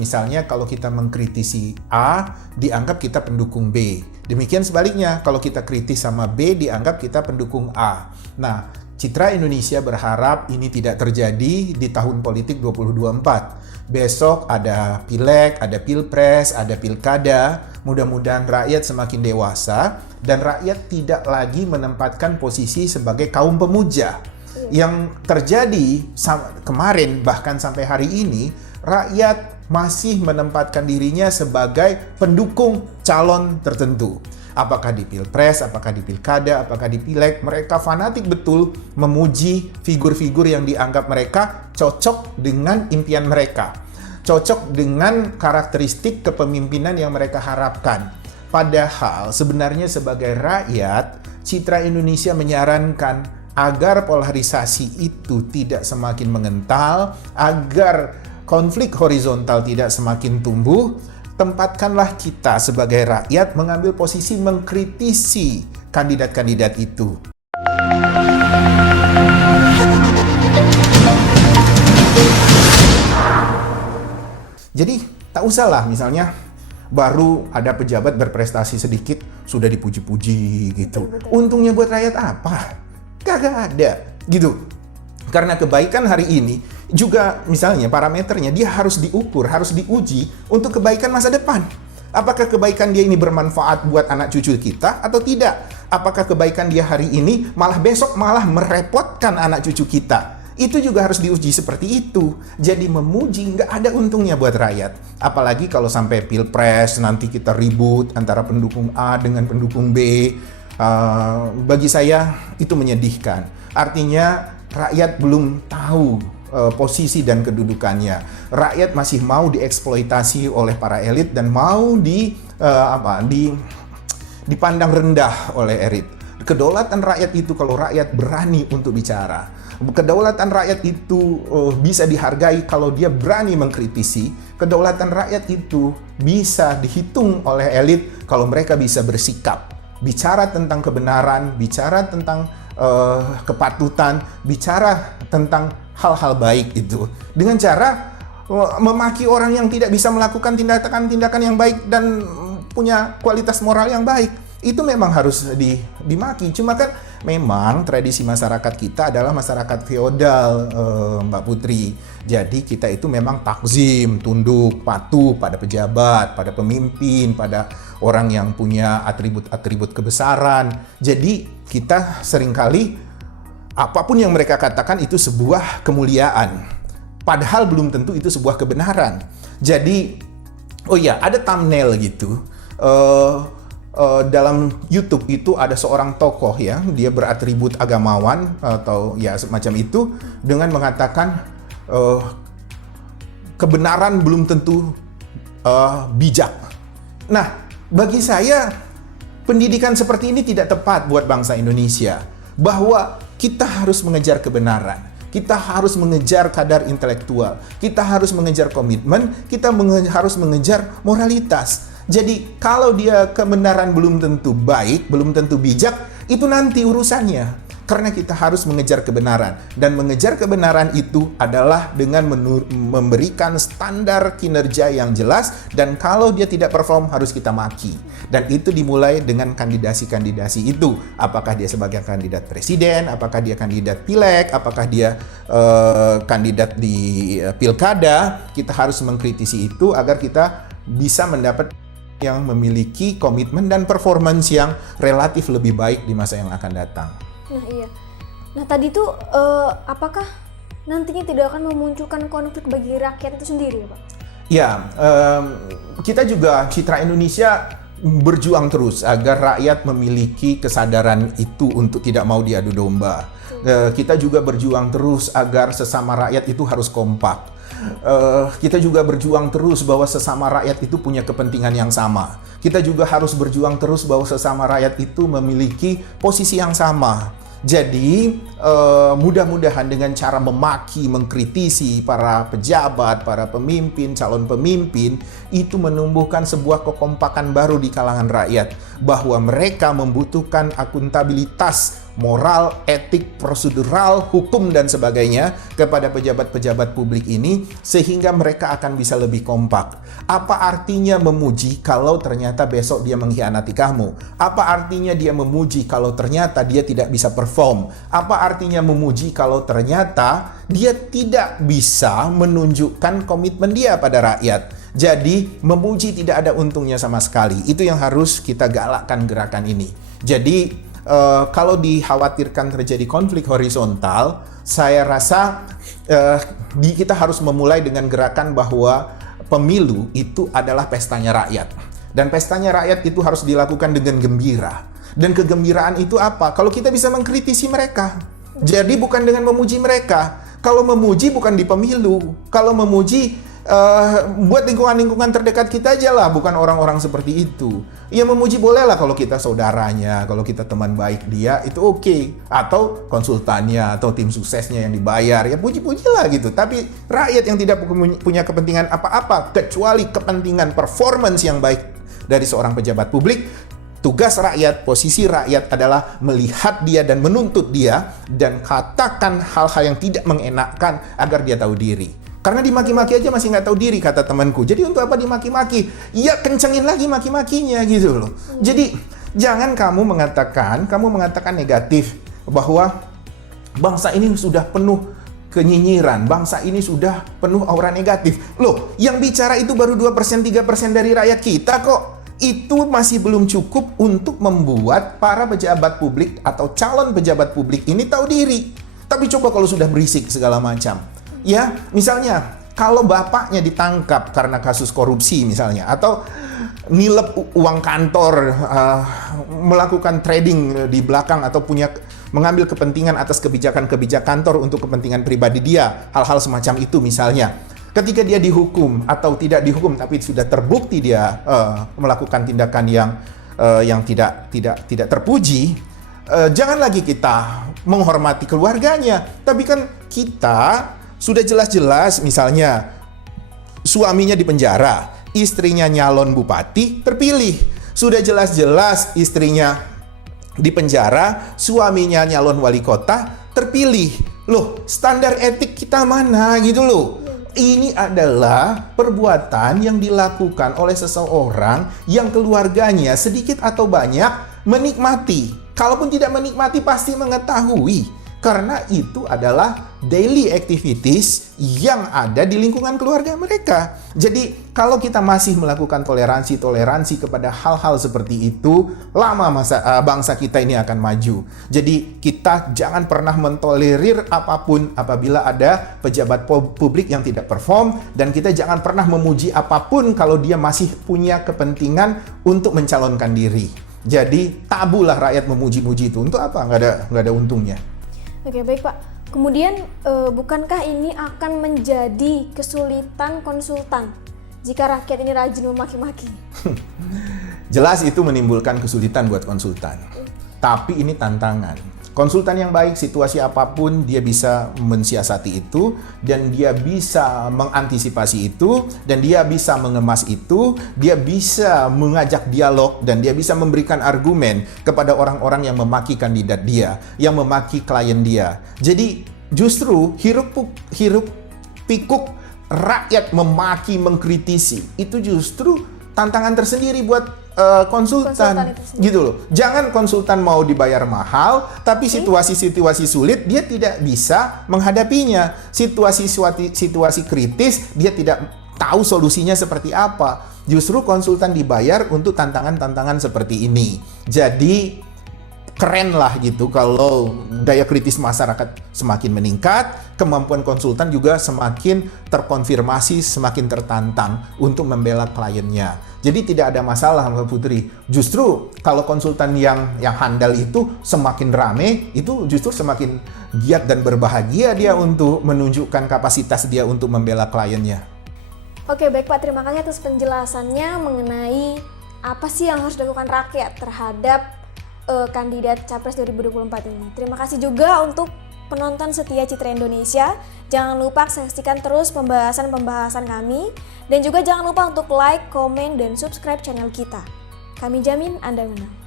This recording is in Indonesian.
Misalnya kalau kita mengkritisi A, dianggap kita pendukung B. Demikian sebaliknya, kalau kita kritis sama B, dianggap kita pendukung A. Nah, Citra Indonesia berharap ini tidak terjadi di tahun politik 2024. Besok ada pileg, ada pilpres, ada pilkada. Mudah-mudahan rakyat semakin dewasa dan rakyat tidak lagi menempatkan posisi sebagai kaum pemuja. Yang terjadi kemarin bahkan sampai hari ini, rakyat masih menempatkan dirinya sebagai pendukung calon tertentu. Apakah di pilpres, apakah di pilkada, apakah di pileg, mereka fanatik betul memuji figur-figur yang dianggap mereka cocok dengan impian mereka, cocok dengan karakteristik kepemimpinan yang mereka harapkan. Padahal sebenarnya sebagai rakyat, Citra Indonesia menyarankan agar polarisasi itu tidak semakin mengental, agar konflik horizontal tidak semakin tumbuh. Tempatkanlah kita sebagai rakyat mengambil posisi mengkritisi kandidat-kandidat itu. Jadi tak usahlah misalnya baru ada pejabat berprestasi sedikit sudah dipuji-puji gitu. Untungnya buat rakyat apa? Kagak ada gitu. Karena kebaikan hari ini juga misalnya parameternya dia harus diukur, harus diuji untuk kebaikan masa depan. Apakah kebaikan dia ini bermanfaat buat anak cucu kita atau tidak? Apakah kebaikan dia hari ini malah besok malah merepotkan anak cucu kita? Itu juga harus diuji seperti itu. Jadi memuji nggak ada untungnya buat rakyat. Apalagi kalau sampai pilpres nanti kita ribut antara pendukung A dengan pendukung B. Bagi saya itu menyedihkan. Artinya rakyat belum tahu posisi dan kedudukannya. Rakyat masih mau dieksploitasi oleh para elit dan mau dipandang rendah oleh elit. Kedaulatan rakyat itu kalau rakyat berani untuk bicara. Kedaulatan rakyat itu bisa dihargai kalau dia berani mengkritisi. Kedaulatan rakyat itu bisa dihitung oleh elit kalau mereka bisa bersikap. Bicara tentang kebenaran, bicara tentang kepatutan, bicara tentang hal-hal baik itu dengan cara memaki orang yang tidak bisa melakukan tindakan-tindakan yang baik dan punya kualitas moral yang baik. Itu memang harus dimaki. Cuma kan memang tradisi masyarakat kita adalah masyarakat feodal, Mbak Putri. Jadi kita itu memang takzim, tunduk, patuh pada pejabat, pada pemimpin, pada orang yang punya atribut-atribut kebesaran. Jadi kita seringkali apapun yang mereka katakan itu sebuah kemuliaan. Padahal belum tentu itu sebuah kebenaran. Jadi, oh ya, ada thumbnail gitu. Dalam YouTube itu ada seorang tokoh ya, dia beratribut agamawan atau ya semacam itu dengan mengatakan kebenaran belum tentu bijak. Nah, bagi saya pendidikan seperti ini tidak tepat buat bangsa Indonesia. Bahwa kita harus mengejar kebenaran, kita harus mengejar kadar intelektual, kita harus mengejar komitmen, kita harus mengejar moralitas. Jadi kalau dia kebenaran belum tentu baik, belum tentu bijak, itu nanti urusannya. Karena kita harus mengejar kebenaran. Dan mengejar kebenaran itu adalah dengan memberikan standar kinerja yang jelas. Dan kalau dia tidak perform harus kita maki. Dan itu dimulai dengan kandidasi-kandidasi itu. Apakah dia sebagai kandidat presiden, apakah dia kandidat pileg, apakah dia kandidat di pilkada. Kita harus mengkritisi itu agar kita bisa mendapat yang memiliki komitmen dan performance yang relatif lebih baik di masa yang akan datang. Nah iya. Nah tadi tuh apakah nantinya tidak akan memunculkan konflik bagi rakyat itu sendiri ya Pak? Ya, kita juga Citra Indonesia berjuang terus agar rakyat memiliki kesadaran itu untuk tidak mau diadu domba. Kita juga berjuang terus agar sesama rakyat itu harus kompak. Kita juga berjuang terus bahwa sesama rakyat itu punya kepentingan yang sama. Kita juga harus berjuang terus bahwa sesama rakyat itu memiliki posisi yang sama. Jadi mudah-mudahan dengan cara memaki, mengkritisi para pejabat, para pemimpin, calon pemimpin, itu menumbuhkan sebuah kekompakan baru di kalangan rakyat. Bahwa mereka membutuhkan akuntabilitas moral, etik, prosedural, hukum dan sebagainya kepada pejabat-pejabat publik ini sehingga mereka akan bisa lebih kompak. Apa artinya memuji kalau ternyata besok dia mengkhianati kamu? Apa artinya dia memuji kalau ternyata dia tidak bisa perform? Apa artinya memuji kalau ternyata dia tidak bisa menunjukkan komitmen dia pada rakyat? Jadi memuji tidak ada untungnya sama sekali. Itu yang harus kita galakkan gerakan ini. Jadi kalau dikhawatirkan terjadi konflik horizontal, saya rasa kita harus memulai dengan gerakan bahwa pemilu itu adalah pestanya rakyat. Dan pestanya rakyat itu harus dilakukan dengan gembira. Dan kegembiraan itu apa? Kalau kita bisa mengkritisi mereka. Jadi bukan dengan memuji mereka. Kalau memuji bukan di pemilu. Kalau memuji buat lingkungan-lingkungan terdekat kita aja lah, bukan orang-orang seperti itu. Ya memuji boleh lah kalau kita saudaranya, kalau kita teman baik dia, itu oke. Atau konsultannya, atau tim suksesnya yang dibayar, ya puji-puji lah gitu. Tapi rakyat yang tidak punya kepentingan apa-apa, kecuali kepentingan performance yang baik dari seorang pejabat publik, tugas rakyat, posisi rakyat adalah melihat dia dan menuntut dia, dan katakan hal-hal yang tidak mengenakkan agar dia tahu diri. Karena dimaki-maki aja masih nggak tahu diri, kata temanku. Jadi untuk apa dimaki-maki? Ya kencengin lagi maki-makinya gitu loh. Jadi jangan kamu mengatakan negatif bahwa bangsa ini sudah penuh kenyinyiran, bangsa ini sudah penuh aura negatif. Loh, yang bicara itu baru 2%, 3% dari rakyat kita kok. Itu masih belum cukup untuk membuat para pejabat publik atau calon pejabat publik ini tahu diri. Tapi coba kalau sudah berisik segala macam. Ya, misalnya kalau bapaknya ditangkap karena kasus korupsi misalnya, atau nilep uang kantor, melakukan trading di belakang, atau mengambil kepentingan atas kebijakan-kebijakan kantor untuk kepentingan pribadi dia, hal-hal semacam itu misalnya. Ketika dia dihukum atau tidak dihukum tapi sudah terbukti dia melakukan tindakan yang tidak terpuji, jangan lagi kita menghormati keluarganya, tapi kan kita sudah jelas-jelas misalnya suaminya di penjara, istrinya nyalon bupati terpilih. Sudah jelas-jelas istrinya di penjara, suaminya nyalon wali kota terpilih. Loh, standar etik kita mana gitu loh. Ini adalah perbuatan yang dilakukan oleh seseorang yang keluarganya sedikit atau banyak menikmati. Kalaupun tidak menikmati pasti mengetahui. Karena itu adalah daily activities yang ada di lingkungan keluarga mereka. Jadi kalau kita masih melakukan toleransi kepada hal-hal seperti itu, lama bangsa kita ini akan maju. Jadi kita jangan pernah mentolerir apapun apabila ada pejabat publik yang tidak perform, dan kita jangan pernah memuji apapun kalau dia masih punya kepentingan untuk mencalonkan diri. Jadi tabulah rakyat memuji-muji itu. Untuk apa? Nggak ada untungnya. Oke, baik Pak. Kemudian, bukankah ini akan menjadi kesulitan konsultan jika rakyat ini rajin memaki-maki? Jelas itu menimbulkan kesulitan buat konsultan. Tapi ini tantangan. Konsultan yang baik, situasi apapun, dia bisa mensiasati itu, dan dia bisa mengantisipasi itu, dan dia bisa mengemas itu, dia bisa mengajak dialog, dan dia bisa memberikan argumen kepada orang-orang yang memaki kandidat dia, yang memaki klien dia. Jadi justru hiruk pikuk rakyat memaki, mengkritisi, itu justru tantangan tersendiri buat konsultan gitu loh. Jangan konsultan mau dibayar mahal, tapi situasi-situasi sulit dia tidak bisa menghadapinya. Situasi kritis dia tidak tahu solusinya seperti apa. Justru konsultan dibayar untuk tantangan-tantangan seperti ini. Jadi keren lah gitu kalau daya kritis masyarakat semakin meningkat, kemampuan konsultan juga semakin terkonfirmasi, semakin tertantang untuk membela kliennya. Jadi tidak ada masalah Mbak Putri. Justru kalau konsultan yang handal itu semakin rame, itu justru semakin giat dan berbahagia dia untuk menunjukkan kapasitas dia untuk membela kliennya. Oke, baik Pak, terima kasih atas penjelasannya mengenai apa sih yang harus dilakukan rakyat terhadap kandidat Capres 2024 ini. Terima kasih juga untuk penonton setia Citra Indonesia. Jangan lupa saksikan terus pembahasan-pembahasan kami. Dan juga jangan lupa untuk like, komen, dan subscribe channel kita. Kami jamin Anda menang.